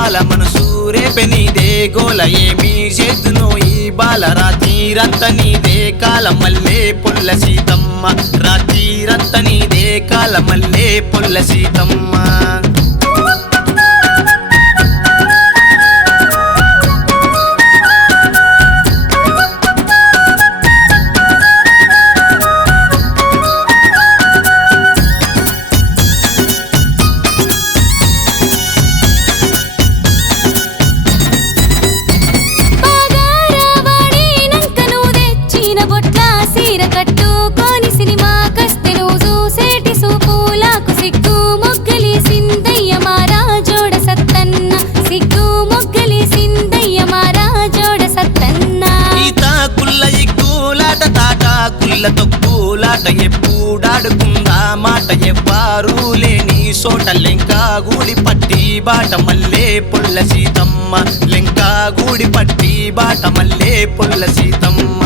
బాల మనసు రేపె నీదే గోల ఏమీ చేతును ఈ బాల రాత్రిరంత నీదే కాల మల్లె పుల్ల సీతమ్మ రాత్రిరంత నీదే కాల మల్లె పుల్ల సీతమ్మ తొక్కులాట ఎప్పుడాడుకుందా మాట ఎవ్వారు లేని సోట లెంకా గూడి పట్టి బాట మల్లె పుల్ల సీతమ్మ లెంకా గూడి పట్టి బాట మల్లె పుల్ల సీతమ్మ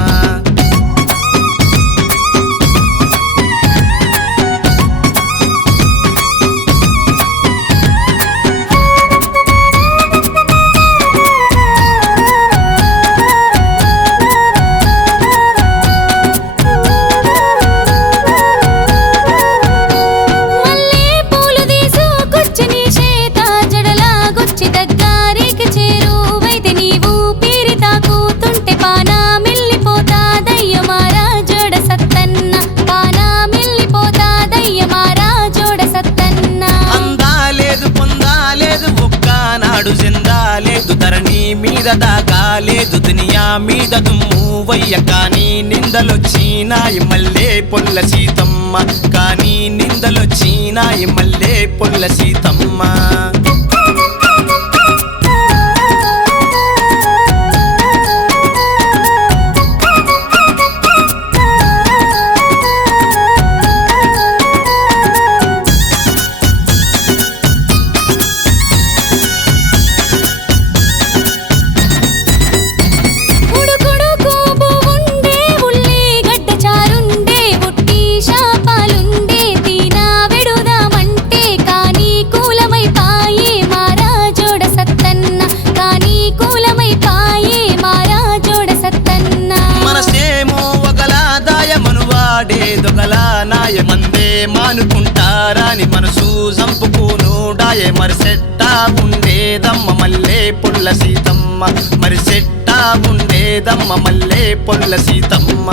చెందాలేదు ధరణి మీద దాగాలేదు దునియా మీద దుమ్ము వయ్య కానీ నిందలొచ్చినాయి మల్లె పుల్ల సీతమ్మ కానీ నిందలొచ్చినాయి మల్లె పుల్ల సీతమ్మ మందే మానుకుంటారాని మనసు చంపుకోనుడాయే మరి సెట్టా ఉండేదమ్మ మల్లె పుల్ల సీతమ్మ మరి సెట్టా ఉండేదమ్మ మల్లె పుల్ల సీతమ్మ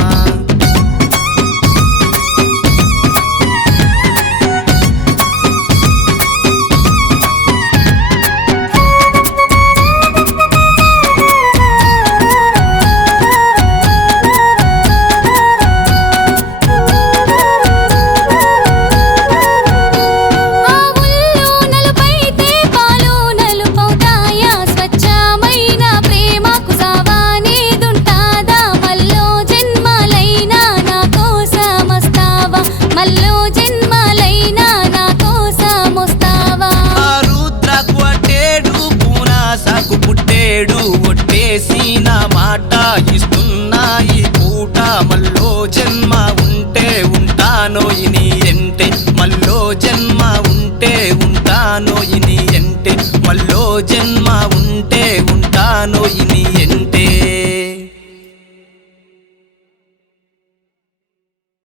ఒట్టేసిన మాట ఇస్తున్నా ఈ పూట మల్లో జన్మ ఉంటే ఉంటానో ఇని ఎంటే మల్లో జన్మ ఉంటే ఉంటానో ఇని ఎంటే మల్లో జన్మ